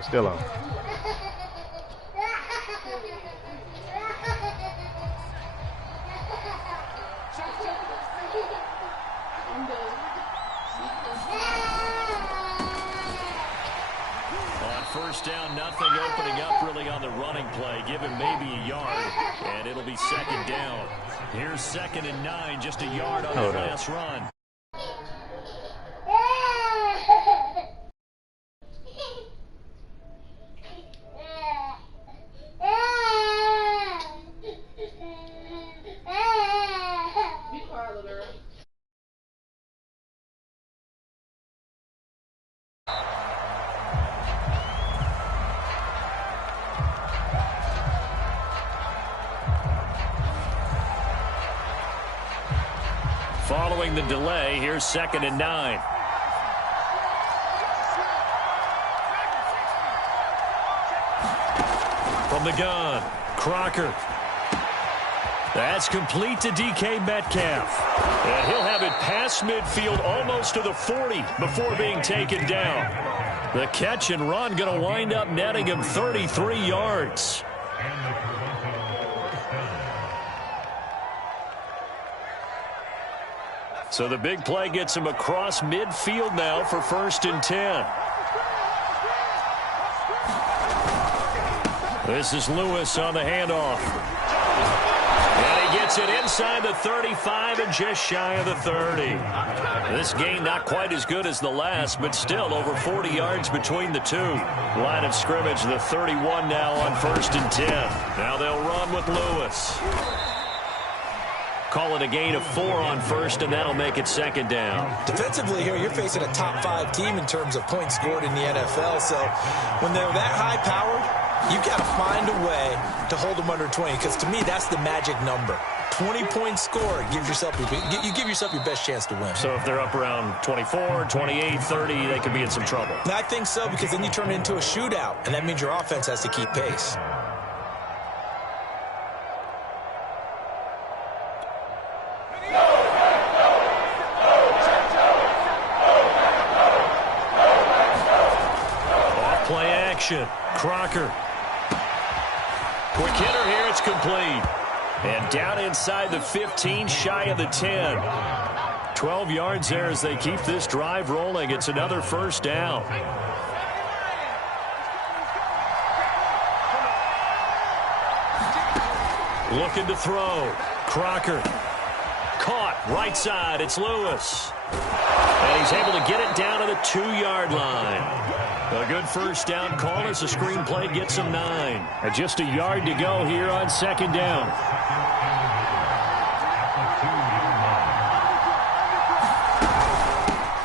Still on. On first down, nothing opening up really on the running play. Give him maybe a yard, and it'll be second down. Here's 2nd and 9, just a yard on the last run. Following the delay, here's 2nd and 9. From the gun, Crocker. That's complete to DK Metcalf. And he'll have it past midfield almost to the 40 before being taken down. The catch and run going to wind up netting him 33 yards. So the big play gets him across midfield now for 1st and 10. This is Lewis on the handoff. And he gets it inside the 35 and just shy of the 30. This game not quite as good as the last, but still over 40 yards between the two. Line of scrimmage, the 31 now on 1st and 10. Now they'll run with Lewis. Call it a gain of 4 on 1st, and that'll make it 2nd down. Defensively here, you're facing a top 5 team in terms of points scored in the NFL. So when they're that high-powered, you've got to find a way to hold them under 20, because to me, that's the magic number. 20 points scored, you give yourself your best chance to win. So if they're up around 24, 28, 30, they could be in some trouble. And I think so, because then you turn it into a shootout, and that means your offense has to keep pace. Crocker. Quick hitter here, it's complete. And down inside the 15, shy of the 10. 12 yards there as they keep this drive rolling. It's another 1st down. Looking to throw. Crocker. Caught right side. It's Lewis. And he's able to get it down to the 2-yard line. A good 1st down call as the screenplay gets him 9. And just a yard to go here on 2nd down.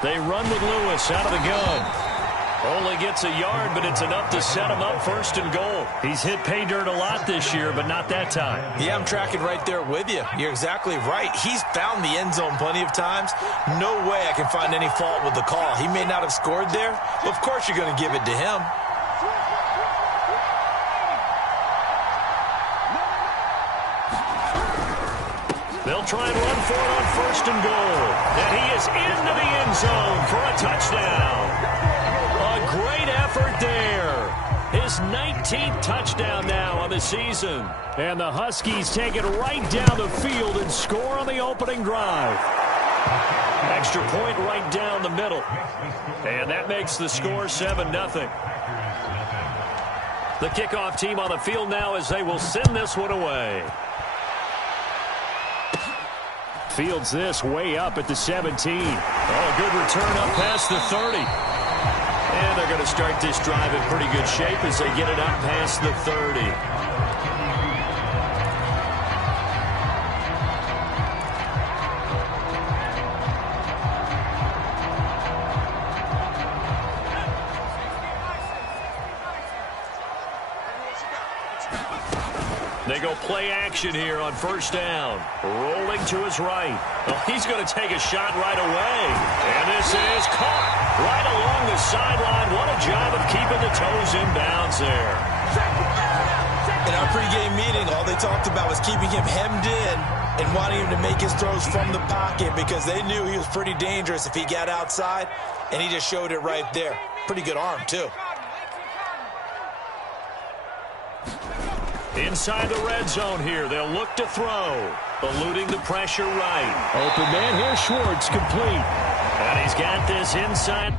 They run with Lewis out of the gun. Only gets a yard, but it's enough to set him up 1st and goal. He's hit pay dirt a lot this year, but not that time. Yeah, I'm tracking right there with you. You're exactly right. He's found the end zone plenty of times. No way I can find any fault with the call. He may not have scored there, but of course you're going to give it to him. They'll try and run for it on 1st and goal. And he is into the end zone for a touchdown. A great effort there. His 19th touchdown now on the season. And the Huskies take it right down the field and score on the opening drive. Extra point right down the middle. And that makes the score 7-0. The kickoff team on the field now as they will send this one away. Fields this way up at the 17. Oh, a good return up past the 30. And they're going to start this drive in pretty good shape as they get it up past the 30. They go play action here on 1st down. Rolling to his right. Oh, he's going to take a shot right away. And this is caught right along the sideline. What a job of keeping the toes in bounds there. In our pregame meeting, all they talked about was keeping him hemmed in and wanting him to make his throws from the pocket because they knew he was pretty dangerous if he got outside, and he just showed it right there. Pretty good arm, too. Inside the red zone here, they'll look to throw. Eluding the pressure right. Open man here, Schwartz, complete. And he's got this inside.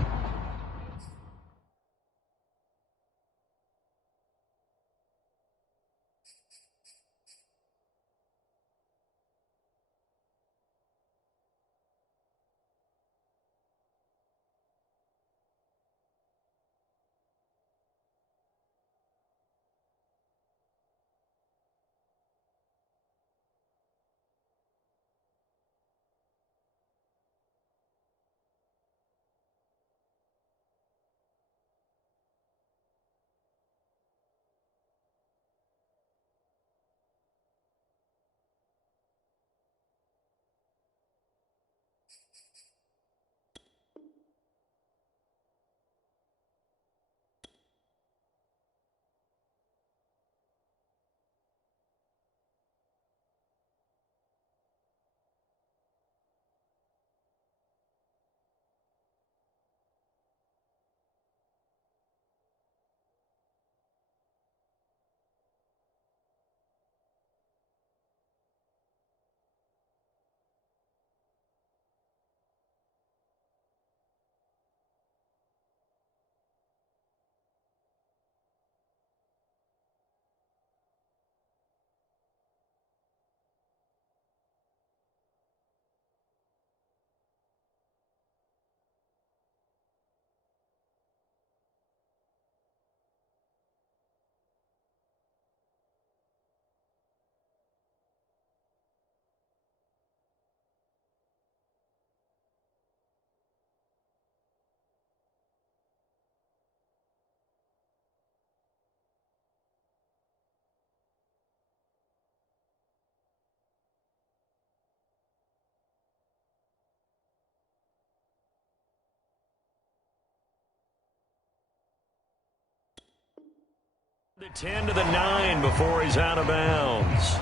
The 10 to the 9 before he's out of bounds.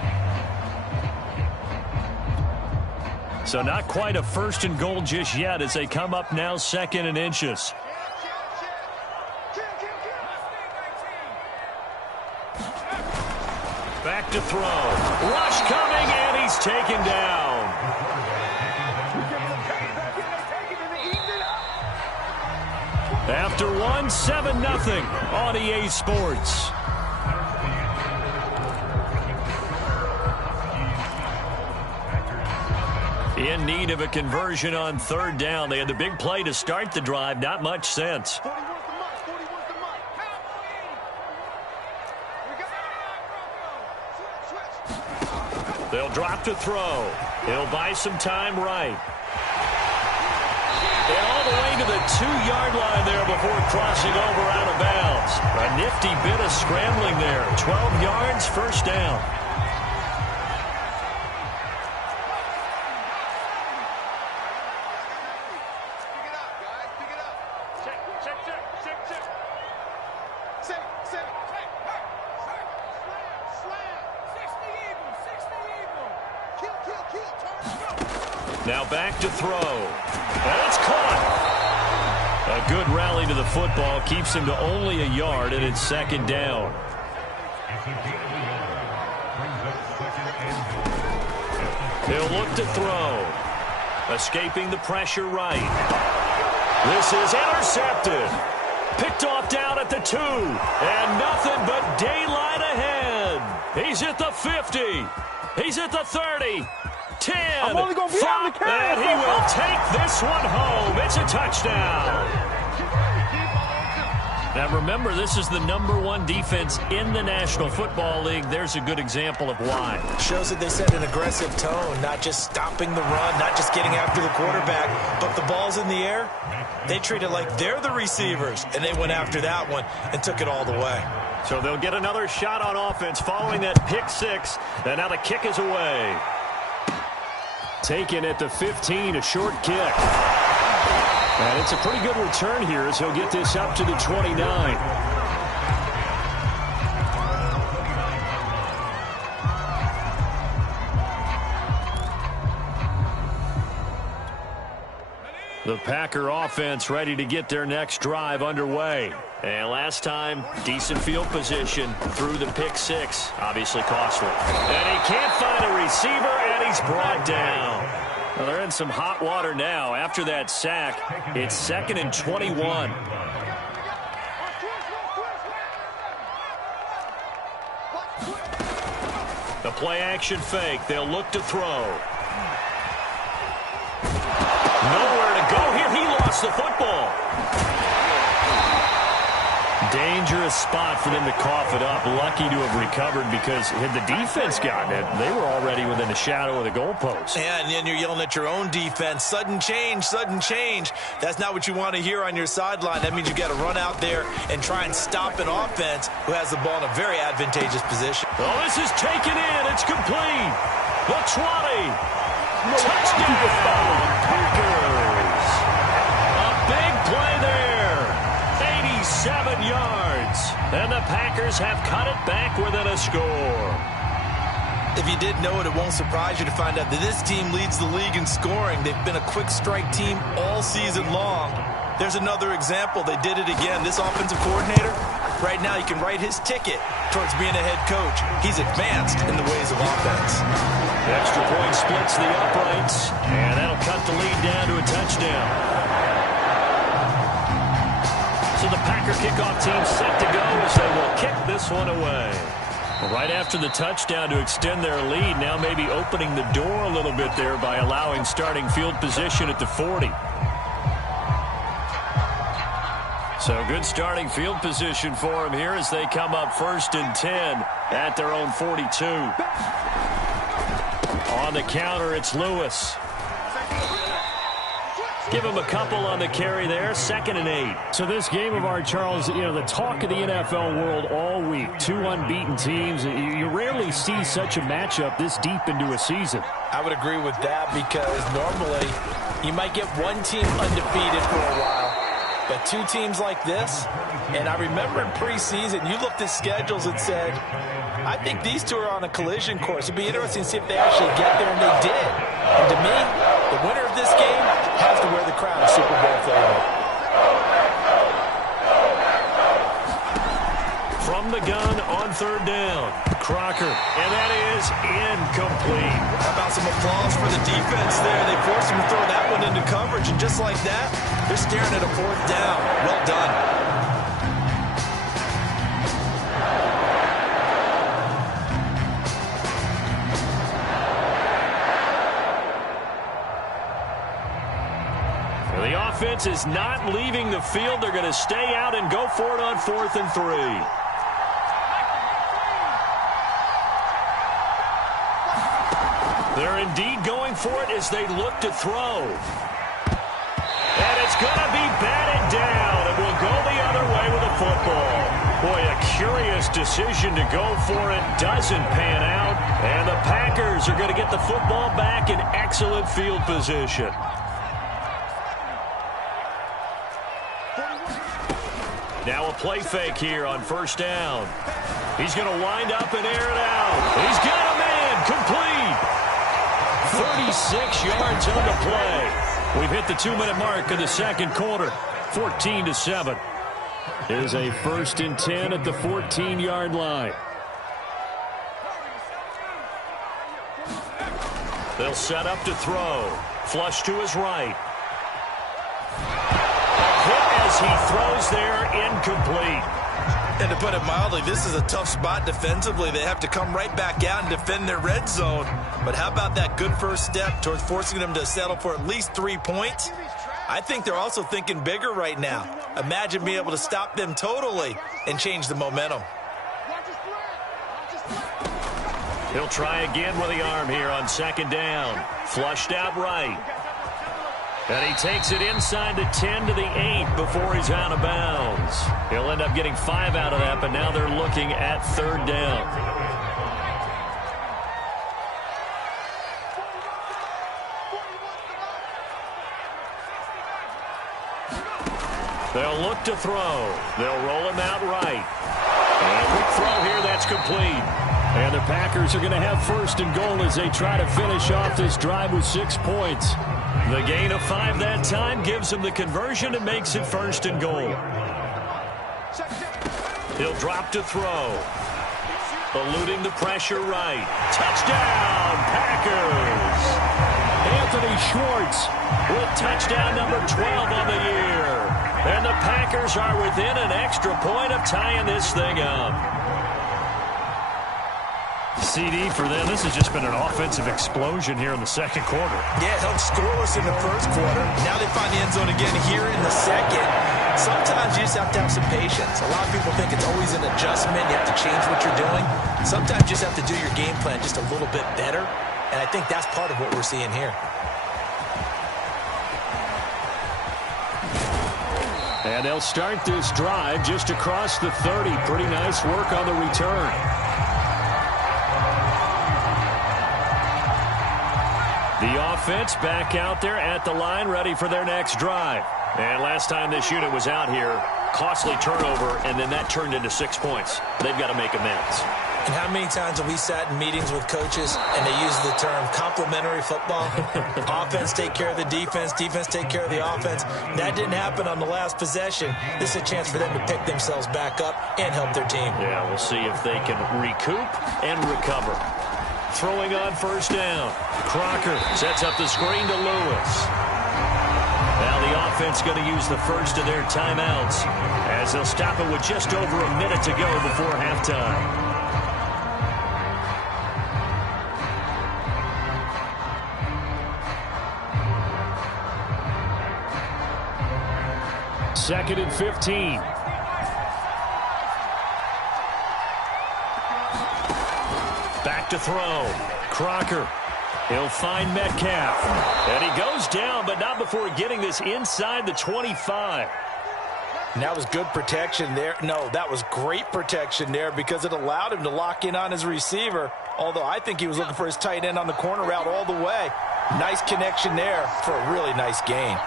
So not quite a first and goal just yet as they come up now second and inches. Back to throw. Rush coming, and he's taken down. After one, 7-0 on EA Sports. In need of a conversion on third down. They had the big play to start the drive. Not much sense. They'll drop to throw. He'll buy some time right. And all the way to the 2-yard line there before crossing over out of bounds. A nifty bit of scrambling there. 12 yards, first down. Now back to throw. And it's caught. A good rally to the football keeps him to only a yard, and it's second down. He'll look to throw. Escaping the pressure right. This is intercepted. Picked off down at the 2. And nothing but daylight ahead. He's at the 50. He's at the 30. 10, I'm only going to be on the camera. And he will take this one home. It's a touchdown. Now remember, this is the #1 defense in the National Football League. There's a good example of why. Shows that they set an aggressive tone, not just stopping the run, not just getting after the quarterback, but the ball's in the air. They treat it like they're the receivers, and they went after that one and took it all the way. So they'll get another shot on offense following that pick six, and now the kick is away. Taken at the 15, a short kick. And it's a pretty good return here as he'll get this up to the 29. The Packer offense ready to get their next drive underway. And last time, decent field position through the pick six. Obviously costly. And he can't find a receiver, and he's brought down. Well, they're in some hot water now. After that sack, it's 2nd and 21. The play-action fake. They'll look to throw. Nowhere to go here. He lost the football. Dangerous spot for them to cough it up. Lucky to have recovered because had the defense gotten it, they were already within the shadow of the goalpost. Yeah, and then you're yelling at your own defense. Sudden change, sudden change. That's not what you want to hear on your sideline. That means you got to run out there and try and stop an offense who has the ball in a very advantageous position. Oh, this is taken in. It's complete. The 20. Touchdown, Packers. A big play there. 87 yards. And the Packers have cut it back within a score. If you didn't know it, it won't surprise you to find out that this team leads the league in scoring. They've been a quick strike team all season long. There's another example. They did it again. This offensive coordinator, right now you can write his ticket towards being a head coach. He's advanced in the ways of offense. The extra point splits the uprights, and that'll cut the lead down to a touchdown. So the Packer kickoff team set to go as they will kick this one away. Right after the touchdown to extend their lead, now maybe opening the door a little bit there by allowing starting field position at the 40. So good starting field position for them here as they come up 1st and 10 at their own 42. On the counter, it's Lewis. Give him a couple on the carry there. 2nd and 8. So this game of ours, Charles, you know, the talk of the NFL world all week. 2 unbeaten teams. You rarely see such a matchup this deep into a season. I would agree with that because normally you might get one team undefeated for a while. But 2 teams like this, and I remember in preseason, you looked at schedules and said, I think these 2 are on a collision course. It'd be interesting to see if they actually get there, and they did. And to me, the winner of this game has to wear the crown of Super Bowl favorite. From the gun on 3rd down, Crocker, and that is incomplete. How about some applause for the defense there? They forced him to throw that one into coverage, and just like that, they're staring at a 4th down. Well done. The offense is not leaving the field. They're going to stay out and go for it on 4th and 3. They're indeed going for it as they look to throw. And it's going to be batted down. It will go the other way with the football. Boy, a curious decision to go for it. Doesn't pan out. And the Packers are going to get the football back in excellent field position. Now a play fake here on 1st down. He's going to wind up and air it out. He's got a man complete. 36 yards on the play. We've hit the 2-minute mark of the 2nd quarter. 14-7. It is a 1st and 10 at the 14-yard line. They'll set up to throw. Flush to his right. Hit as he throws there, incomplete. And to put it mildly, this is a tough spot defensively. They have to come right back out and defend their red zone. But how about that good first step towards forcing them to settle for at least 3 points? I think they're also thinking bigger right now. Imagine being able to stop them totally and change the momentum. He'll try again with the arm here on 2nd down. Flushed out right. And he takes it inside the 10 to the 8 before he's out of bounds. He'll end up getting 5 out of that, but now they're looking at 3rd down. They'll look to throw. They'll roll him out right. And a quick throw here, that's complete. And the Packers are going to have 1st and goal as they try to finish off this drive with 6 points. The gain of 5 that time gives them the conversion and makes it 1st and goal. He'll drop to throw. Eluding the pressure right. Touchdown, Packers! Anthony Schwartz with touchdown number 12 on the year. And the Packers are within an extra point of tying this thing up. CD for them. This has just been an offensive explosion here in the second quarter. Yeah, held scoreless in the first quarter. Now they find the end zone again here in the second. Sometimes you just have to have some patience. A lot of people think it's always an adjustment. You have to change what you're doing. Sometimes you just have to do your game plan just a little bit better. And I think that's part of what we're seeing here. And they'll start this drive just across the 30. Pretty nice work on the return. The offense back out there at the line, ready for their next drive. And last time this unit was out here, costly turnover, and then that turned into 6 points. They've got to make amends. And how many times have we sat in meetings with coaches and they use the term complementary football? Offense take care of the defense, defense take care of the offense. That didn't happen on the last possession. This is a chance for them to pick themselves back up and help their team. Yeah, we'll see if they can recoup and recover. Throwing on first down. Crocker sets up the screen to Lewis. Now the offense going to use the first of their timeouts as they'll stop it with just over a minute to go before halftime. Second and 15. Back to throw. Crocker. He'll find Metcalf. And he goes down, but not before getting this inside the 25. And that was good protection there. No, that was great protection there because it allowed him to lock in on his receiver. Although I think he was looking for his tight end on the corner route all the way. Nice connection there for a really nice gain.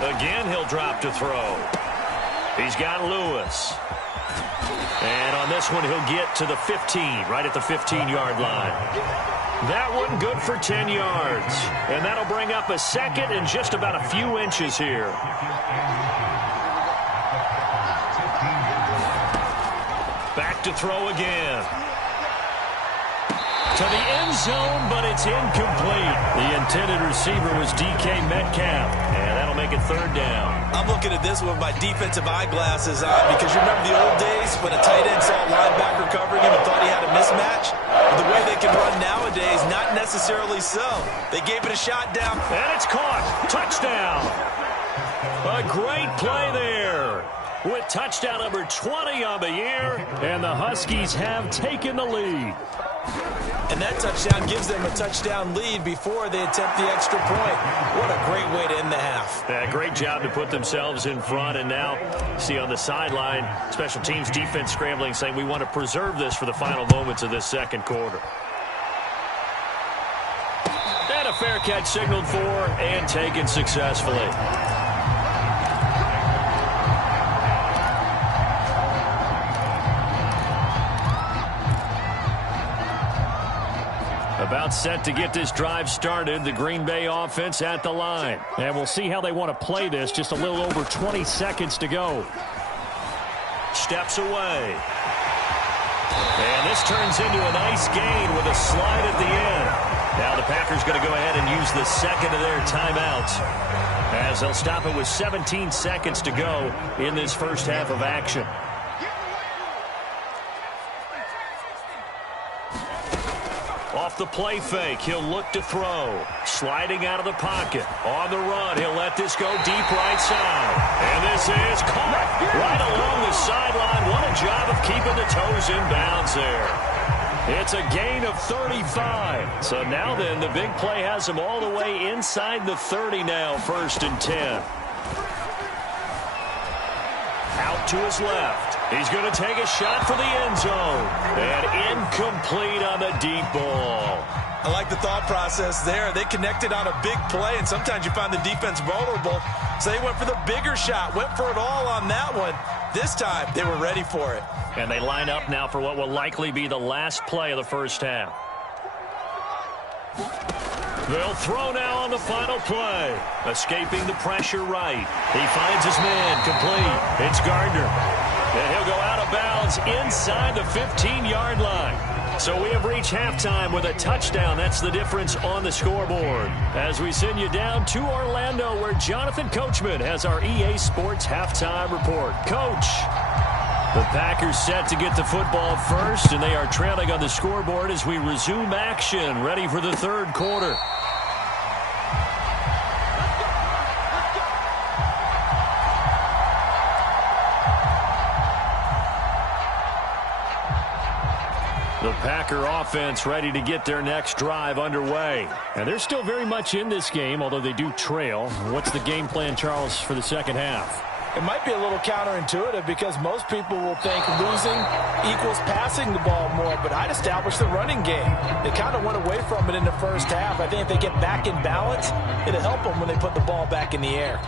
Again, he'll drop to throw. He's got Lewis. And on this one, he'll get to the 15, right at the 15-yard line. That one good for 10 yards. And that'll bring up a second and just about a few inches here. Back to throw again. To the end zone, but it's incomplete. The intended receiver was DK Metcalf. And that'll make it third down. I'm looking at this with my defensive eyeglasses on because you remember the old days when a tight end saw a linebacker covering him and thought he had a mismatch? The way they can run nowadays, not necessarily so. They gave it a shot down. And it's caught. Touchdown. A great play there. With touchdown number 20 on the year. And the Huskies have taken the lead. And that touchdown gives them a touchdown lead before they attempt the extra point. What a great way to end the half. Yeah, great job to put themselves in front. And now, see on the sideline, special teams defense scrambling, saying we want to preserve this for the final moments of this second quarter. And a fair catch signaled for and taken successfully. About set to get this drive started, the Green Bay offense at the line. And we'll see how they want to play this. Just a little over 20 seconds to go. Steps away. And this turns into a nice gain with a slide at the end. Now the Packers going to go ahead and use the second of their timeouts as they'll stop it with 17 seconds to go in this first half of action. Off the play fake, he'll look to throw. Sliding out of the pocket. On the run, he'll let this go deep right side. And this is caught right along the sideline. What a job of keeping the toes in bounds there. It's a gain of 35. So now then, the big play has him all the way inside the 30 now, 1st and 10. Out to his left. He's going to take a shot for the end zone. And incomplete on the deep ball. I like the thought process there. They connected on a big play, and sometimes you find the defense vulnerable. So they went for the bigger shot, went for it all on that one. This time, they were ready for it. And they line up now for what will likely be the last play of the first half. They'll throw now on the final play. Escaping the pressure right. He finds his man complete. It's Gardner. And he'll go out of of bounds inside the 15-yard line. So we have reached halftime with a touchdown. That's the difference on the scoreboard. As we send you down to Orlando, where Jonathan Coachman has our EA Sports halftime report. Coach. The Packers set to get the football first, and they are trailing on the scoreboard as we resume action, ready for the third quarter. The Packer offense ready to get their next drive underway. And they're still very much in this game, although they do trail. What's the game plan, Charles, for the second half? It might be a little counterintuitive because most people will think losing equals passing the ball more, but I'd establish the running game. They kind of went away from it in the first half. I think if they get back in balance, it'll help them when they put the ball back in the air.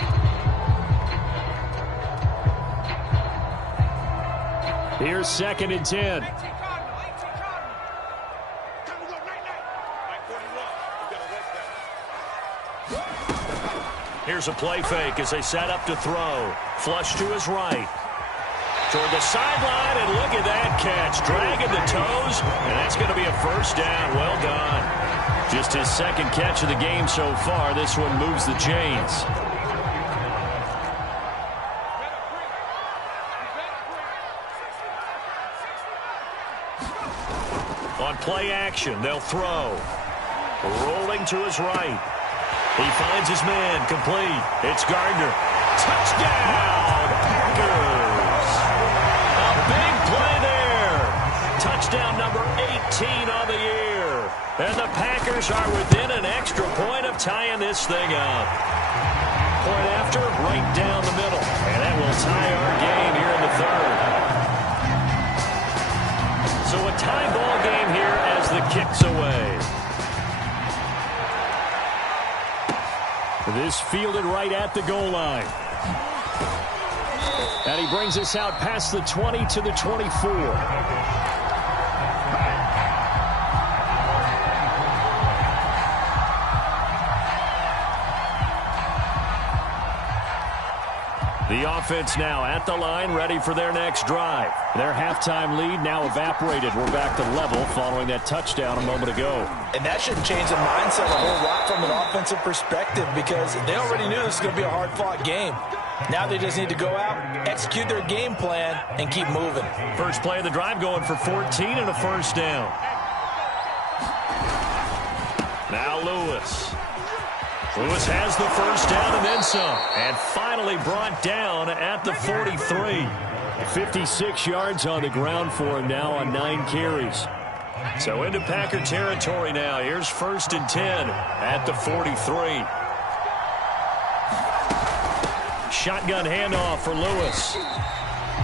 Here's 2nd and 10. Here's a play fake as they set up to throw. Flush to his right. Toward the sideline, and look at that catch. Dragging the toes, and that's going to be a first down. Well done. Just his second catch of the game so far. This one moves the chains. On play action, they'll throw. Rolling to his right. He finds his man, complete. It's Gardner. Touchdown, Packers! A big play there. Touchdown number 18 on the year. And the Packers are within an extra point of tying this thing up. Point after, right down the middle. And that will tie our game here in the third. So a tie ball game here as the kick's away. This fielded right at the goal line. And he brings us out past the 20 to the 24. The offense now at the line, ready for their next drive. Their halftime lead now evaporated. We're back to level following that touchdown a moment ago. And that shouldn't change the mindset a whole lot from an offensive perspective because they already knew this was going to be a hard-fought game. Now they just need to go out, execute their game plan, and keep moving. First play of the drive going for 14 and a first down. Now Lewis. Lewis has the first down and then some. And finally brought down at the 43. 56 yards on the ground for him now on 9 carries. So into Packer territory now. Here's 1st and 10 at the 43. Shotgun handoff for Lewis.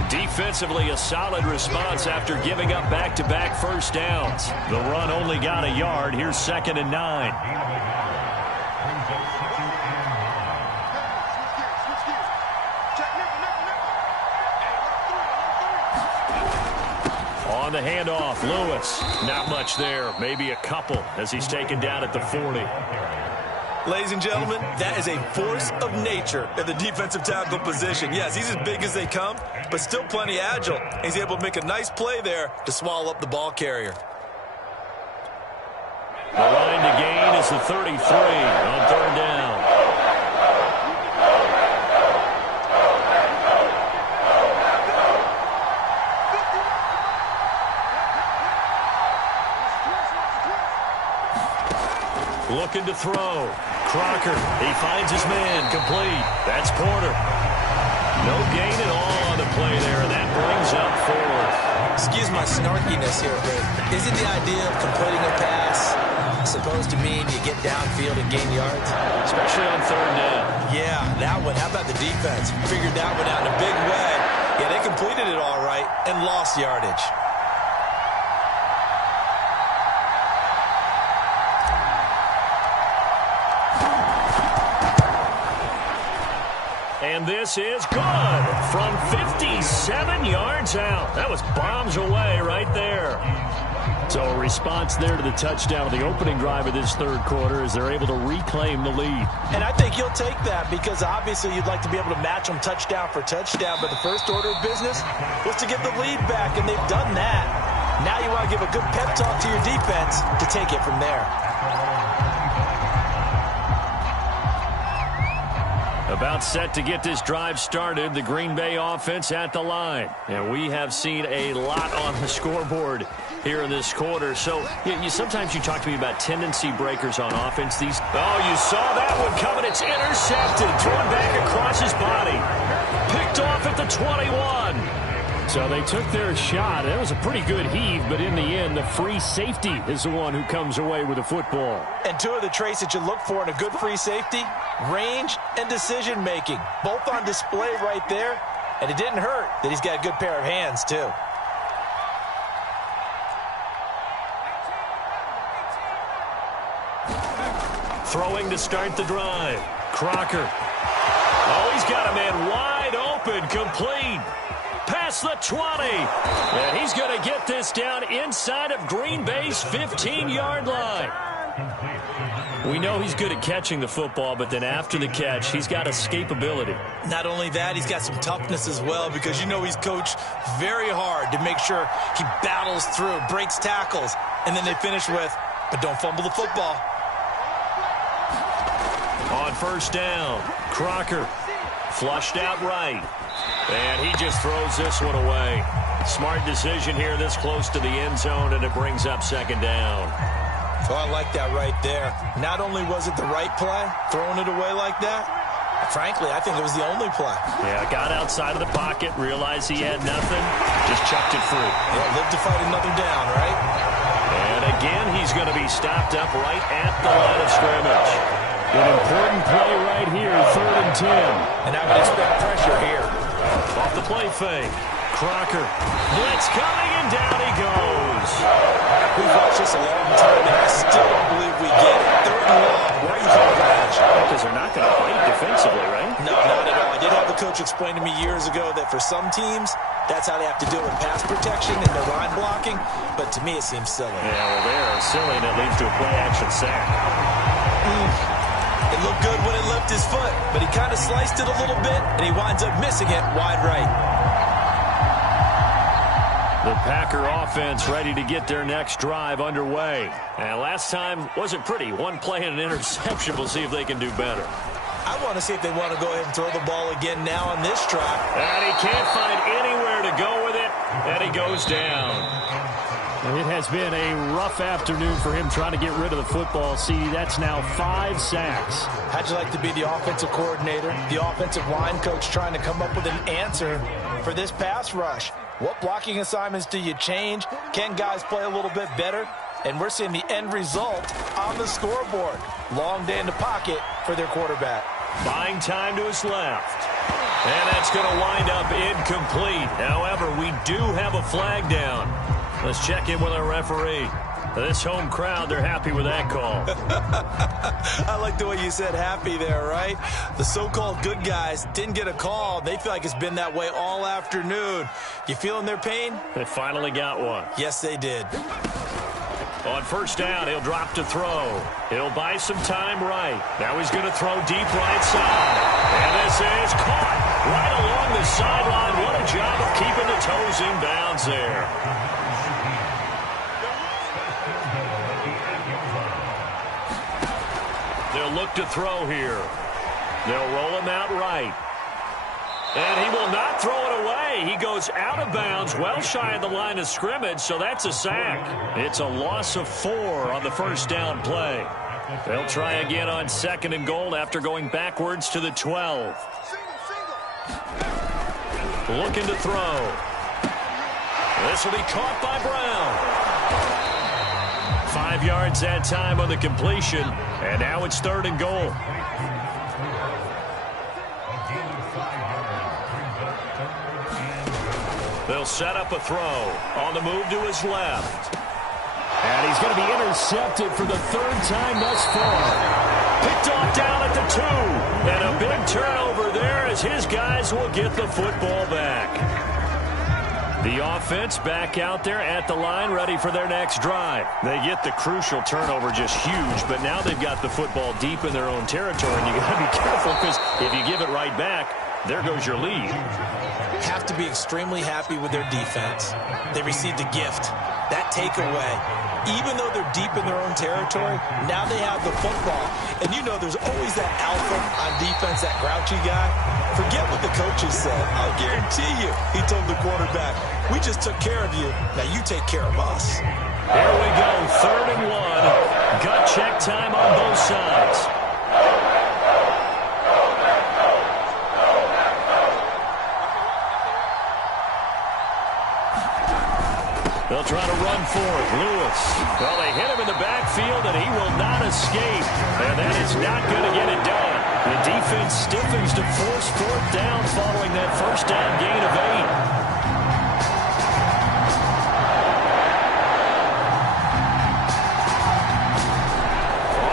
Defensively, a solid response after giving up back-to-back first downs. The run only got a yard. Here's 2nd and 9. On the handoff, Lewis. Not much there. Maybe a couple as he's taken down at the 40. Ladies and gentlemen, that is a force of nature at the defensive tackle position. Yes, he's as big as they come, but still plenty agile. He's able to make a nice play there to swallow up the ball carrier. The line to gain is the 33 on 3rd down. Looking to throw. Crocker, he finds his man, complete. That's Porter. No gain at all on the play there, and that brings up 4th. Excuse my snarkiness here, but isn't the idea of completing a pass supposed to mean you get downfield and gain yards? Especially on 3rd down. Yeah, that one. How about the defense? Figured that one out in a big way. Yeah, they completed it all right and lost yardage. And this is good from 57 yards out. That was bombs away right there. So a response there to the touchdown of the opening drive of this third quarter as they're able to reclaim the lead. And I think you'll take that because obviously you'd like to be able to match them touchdown for touchdown, but the first order of business was to get the lead back, and they've done that. Now you want to give a good pep talk to your defense to take it from there. About set to get this drive started, the Green Bay offense at the line. And we have seen a lot on the scoreboard here in this quarter. So sometimes you talk to me about tendency breakers on offense. You saw that one coming. It's intercepted. Thrown back across his body. Picked off at the 21. So they took their shot. It was a pretty good heave, but in the end, the free safety is the one who comes away with the football. And two of the traits that you look for in a good free safety, range and decision-making, both on display right there. And it didn't hurt that he's got a good pair of hands, too. Throwing to start the drive. Crocker. Oh, he's got a man wide open, complete. Past the 20. And he's going to get this down inside of Green Bay's 15-yard line. We know he's good at catching the football, but then after the catch, he's got escapability. Not only that, he's got some toughness as well because you know he's coached very hard to make sure he battles through, breaks tackles, and then they finish with, but don't fumble the football. On first down, Crocker flushed out right. And he just throws this one away. Smart decision here this close to the end zone, and it brings up second down. Oh, I like that right there. Not only was it the right play, throwing it away like that, frankly, I think it was the only play. Yeah, got outside of the pocket, realized he had nothing, just chucked it free. Yeah, live to fight another down, right? And again, he's going to be stopped up right at the line of scrimmage. An important play right here, 3rd and 10. And I would expect pressure here. Off the play fake. Crocker. Blitz coming, and down he goes. We've watched this a long time, and I still don't believe we get it. 3rd and long. Why are you calling that? Because they're not going to fight defensively, right? No, not at all. I did have the coach explain to me years ago that for some teams, that's how they have to deal with pass protection and their line blocking. But to me, it seems silly. Yeah, well, they're silly, and it leads to a play-action sack. It looked good when it left his foot, but he kind of sliced it a little bit, and he winds up missing it wide right. The Packer offense ready to get their next drive underway. And last time wasn't pretty. One play and an interception. We'll see if they can do better. I want to see if they want to go ahead and throw the ball again now on this drive. And he can't find anywhere to go with it, and he goes down. It has been a rough afternoon for him trying to get rid of the football. See, that's now 5 sacks. How'd you like to be the offensive coordinator, the offensive line coach trying to come up with an answer for this pass rush? What blocking assignments do you change? Can guys play a little bit better? And we're seeing the end result on the scoreboard. Long day in the pocket for their quarterback. Buying time to his left. And that's going to wind up incomplete. However, we do have a flag down. Let's check in with our referee. This home crowd, they're happy with that call. I like the way you said happy there, right? The so-called good guys didn't get a call. They feel like it's been that way all afternoon. You feeling their pain? They finally got one. Yes, they did. On first down, he'll drop to throw. He'll buy some time right. Now he's going to throw deep right side. And this is caught right along the sideline. What a job of keeping the toes in bounds there. They'll look to throw here. They'll roll him out right. And he will not throw it away. He goes out of bounds, well shy of the line of scrimmage, so that's a sack. It's a loss of 4 on the first down play. They'll try again on 2nd and goal after going backwards to the 12. Looking to throw. This will be caught by Brown. 5 yards that time on the completion, and now it's 3rd and goal. They'll set up a throw on the move to his left. And he's going to be intercepted for the 3rd time thus far. Picked off down at the 2. And a big turnover there as his guys will get the football back. The offense back out there at the line, ready for their next drive. They get the crucial turnover, just huge, but now they've got the football deep in their own territory, and you got to be careful because if you give it right back, there goes your lead. Have to be extremely happy with their defense. They received a gift. That takeaway, even though they're deep in their own territory, now they have the football. And you know there's always that alpha on defense, that grouchy guy. Forget what the coaches said. I'll guarantee you, he told the quarterback, we just took care of you. Now you take care of us. Here we go, 3rd and 1. Gut check time on both sides. They'll try to run for it. Lewis. Well, they hit him in the backfield, and he will not escape. And that is not going to get it done. The defense stiffens to force 4th down following that 1st down gain of 8.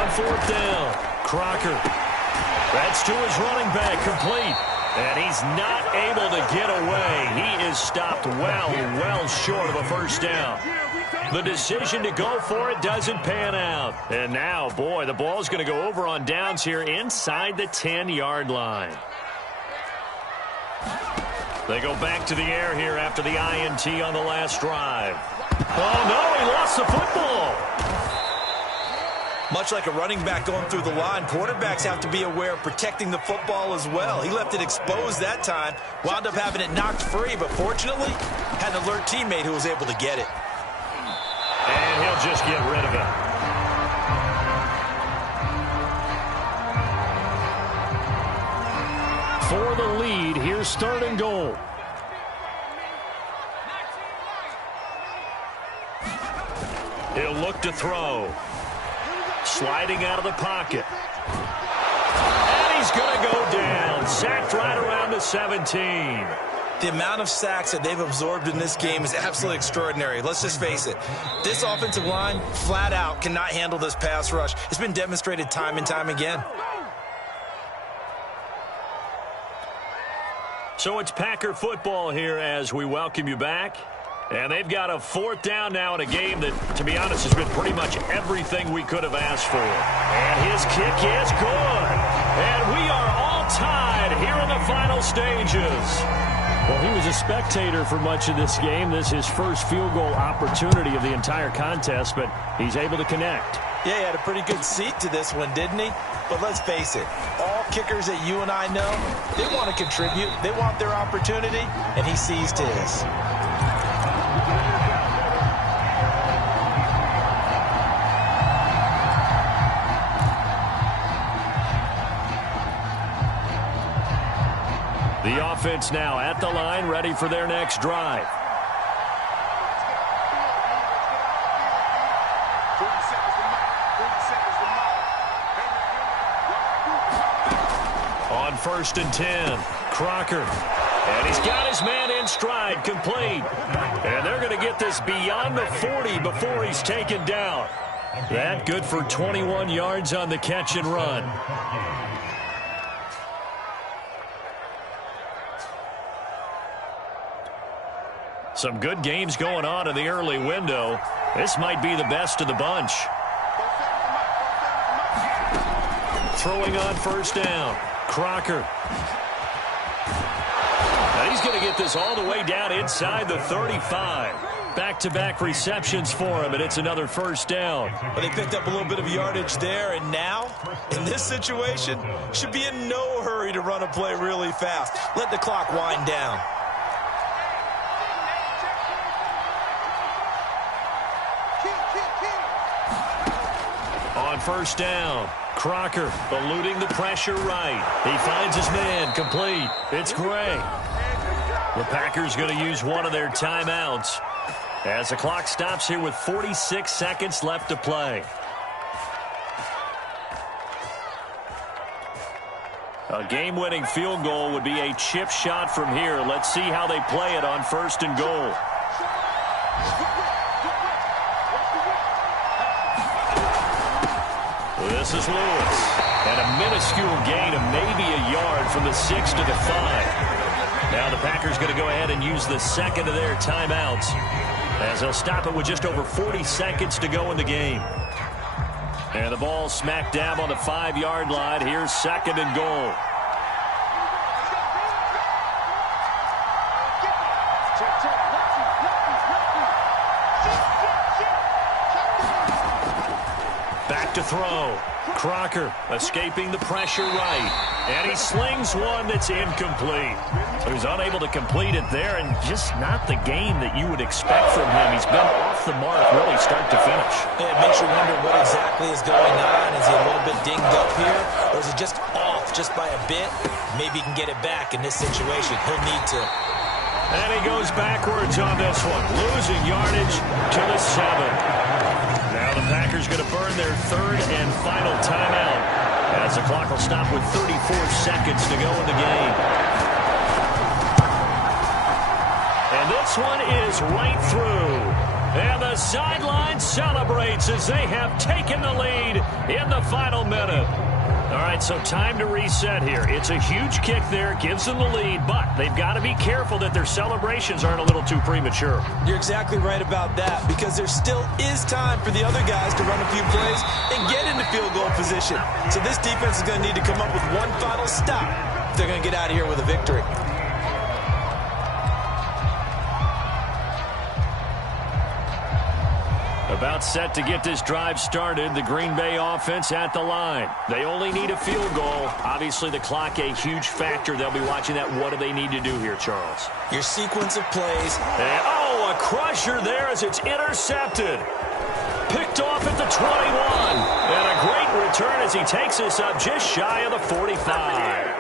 On 4th down, Crocker. That's to his running back, complete. And he's not able to get away. He is stopped well short of a 1st down. The decision to go for it doesn't pan out. And now, boy, the ball's going to go over on downs here inside the 10-yard line. They go back to the air here after the INT on the last drive. Oh, no, he lost the football. Much like a running back going through the line, quarterbacks have to be aware of protecting the football as well. He left it exposed that time, wound up having it knocked free, but fortunately, had an alert teammate who was able to get it. And he'll just get rid of it. For the lead, here's 3rd and goal. He'll look to throw. Sliding out of the pocket. And he's going to go down. Sacked right around the 17. The amount of sacks that they've absorbed in this game is absolutely extraordinary. Let's just face it. This offensive line, flat out, cannot handle this pass rush. It's been demonstrated time and time again. So it's Packer football here as we welcome you back. And they've got a 4th down now in a game that, to be honest, has been pretty much everything we could have asked for. And his kick is good. And we are all tied here in the final stages. Well, he was a spectator for much of this game. This is his first field goal opportunity of the entire contest, but he's able to connect. Yeah, he had a pretty good seat to this one, didn't he? But let's face it, all kickers that you and I know, they want to contribute. They want their opportunity, and he seized his. The offense now at the line, ready for their next drive. On 1st and 10, Crocker. And he's got his man in stride, complete. And they're going to get this beyond the 40 before he's taken down. That good for 21 yards on the catch and run. Some good games going on in the early window. This might be the best of the bunch. Throwing on 1st down. Crocker. Now he's going to get this all the way down inside the 35. Back-to-back receptions for him, and it's another 1st down. But they picked up a little bit of yardage there, and now, in this situation, should be in no hurry to run a play really fast. Let the clock wind down. On 1st down, Crocker eluding the pressure right. He finds his man, complete. It's Gray. The Packers going to use one of their timeouts as the clock stops here with 46 seconds left to play. A game-winning field goal would be a chip shot from here. Let's see how they play it on 1st and goal. This is Lewis. And a minuscule gain of maybe a yard from the 6 to the 5. Now the Packers going to go ahead and use the second of their timeouts, as they'll stop it with just over 40 seconds to go in the game. And the ball smack dab on the 5-yard line. Here's second and goal. Back to throw. Crocker escaping the pressure right. And he slings one that's incomplete. He was unable to complete it there, and just not the game that you would expect from him. He's been off the mark really start to finish. Yeah, it makes you wonder what exactly is going on. Is he a little bit dinged up here, or is he just off just by a bit? Maybe he can get it back in this situation. He'll need to. And he goes backwards on this one, losing yardage to the 7. Now the Packers going to burn their third and final timeout, as the clock will stop with 34 seconds to go in the game. And this one is right through. And the sideline celebrates as they have taken the lead in the final minute. All right, so time to reset here. It's a huge kick there, gives them the lead, but they've got to be careful that their celebrations aren't a little too premature. You're exactly right about that, because there still is time for the other guys to run a few plays and get into field goal position. So this defense is going to need to come up with one final stop if they're going to get out of here with a victory. About set to get this drive started. The Green Bay offense at the line. They only need a field goal. Obviously, the clock a huge factor. They'll be watching that. What do they need to do here, Charles? Your sequence of plays. And, oh, a crusher there as it's intercepted. Picked off at the 21. And a great return as he takes us up just shy of the 45.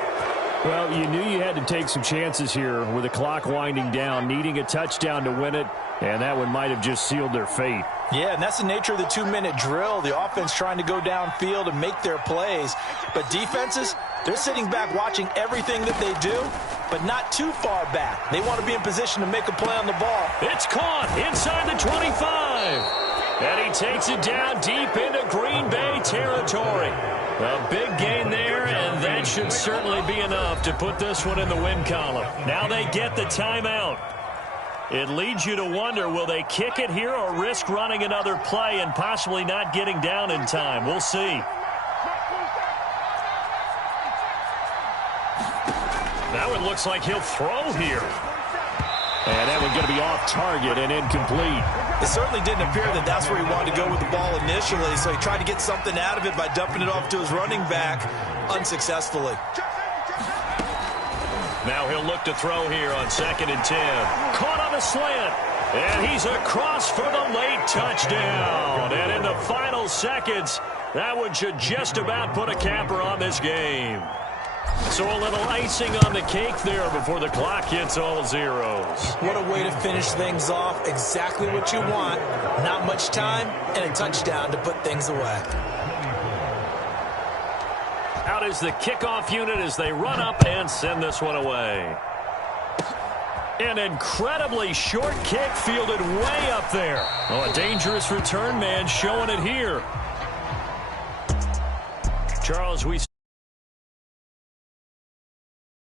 Well, you knew you had to take some chances here with the clock winding down, needing a touchdown to win it, and that one might have just sealed their fate. Yeah, and that's the nature of the 2-minute drill. The offense trying to go downfield and make their plays. But defenses, they're sitting back watching everything that they do, but not too far back. They want to be in position to make a play on the ball. It's caught inside the 25. And he takes it down deep into Green Bay territory. A big gain there, and that should certainly be enough to put this one in the win column. Now they get the timeout. It leads you to wonder, will they kick it here or risk running another play and possibly not getting down in time? We'll see. Now it looks like he'll throw here. And that one's going to be off target and incomplete. It certainly didn't appear that that's where he wanted to go with the ball initially, so he tried to get something out of it by dumping it off to his running back unsuccessfully. Now he'll look to throw here on 2nd and 10. Caught on a slant. And he's across for the late touchdown. And in the final seconds, that one should just about put a capper on this game. So a little icing on the cake there before the clock hits all zeros. What a way to finish things off. Exactly what you want. Not much time and a touchdown to put things away. Out is the kickoff unit as they run up and send this one away. An incredibly short kick fielded way up there. Oh, a dangerous return man showing it here. Charles, we